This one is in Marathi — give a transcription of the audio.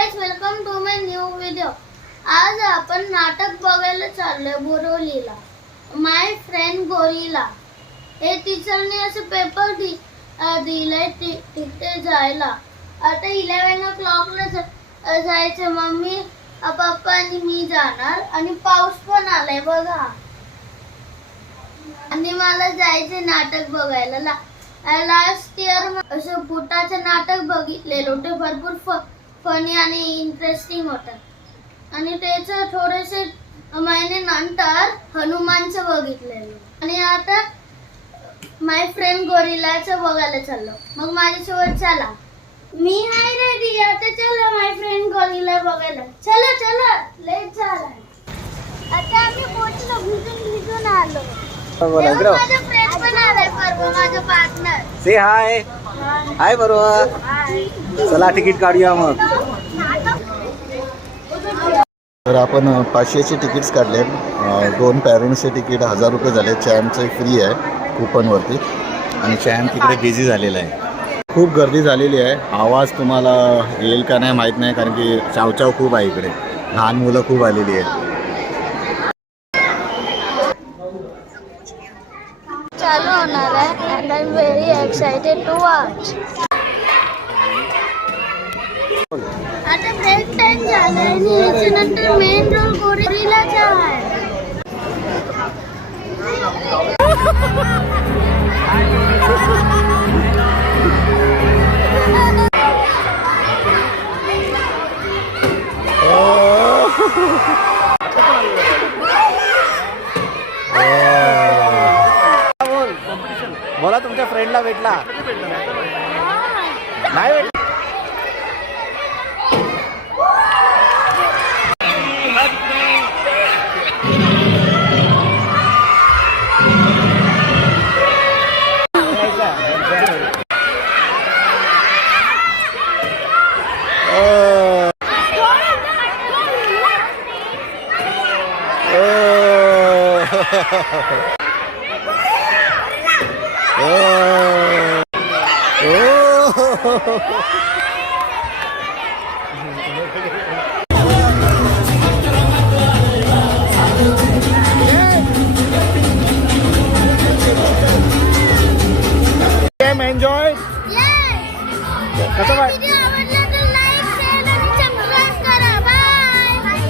Guys, welcome to my new video. आज आपण नाटक बघायला चाललोय बोरिवलीला। माय फ्रेंड गोरिला हे टीचरने असे पेपर दिले तिथे जायला। आता 11 o'clock ला जायचे। मम्मी पप्पा आणि मी जाणार आणि पाऊस पण आलाय बघा। आणि मला जायचे नाटक बघायला। लास्ट इयर असं भूताचं नाटक बघितलेलं होतं। भरपूर फनी आणि इंटरेस्टिंग होतं। आणि त्याचं थोडेसे महिने नंतर हनुमानचं बघितलेलं। आणि आता माय फ्रेंड गोरिलाचं बघायला चाललो। मग माझ्यासोबत चला। मी आहे रेडी। आता चला माय फ्रेंड गोरिला बघायला। चला चला लेट झाला। आता आम्ही पोहोचलो। भिजून आलो। माझा फ्रेंड पण आलाय परवा, माझा पार्टनर। से हाय हाय बरोबर। चला तिकीट काढूया मग। तर आपण 500चे तिकीट्स काढले। 2 पॅरेंट्सचे तिकीट 1000 रुपये झाले। चॅनचं फ्री आहे कुपनवरती आणि चॅन तिकडे बिझी झालेला आहे। खूप गर्दी झालेली आहे। आवाज तुम्हाला येईल का नाही माहीत नाही, कारण की चावचाव खूप आहे इकडे। लहान मुलं खूप आलेली आहेत। चालू होणार आहे and I'm very excited to watch. आता ब्रेक टाइम झालाय आणि याच्यानंतर मेन रोल गोरिलाचा आहे। बोला तुमच्या फ्रेंडला भेटला नाही भेटला? एन्जॉय कसं वाटतं?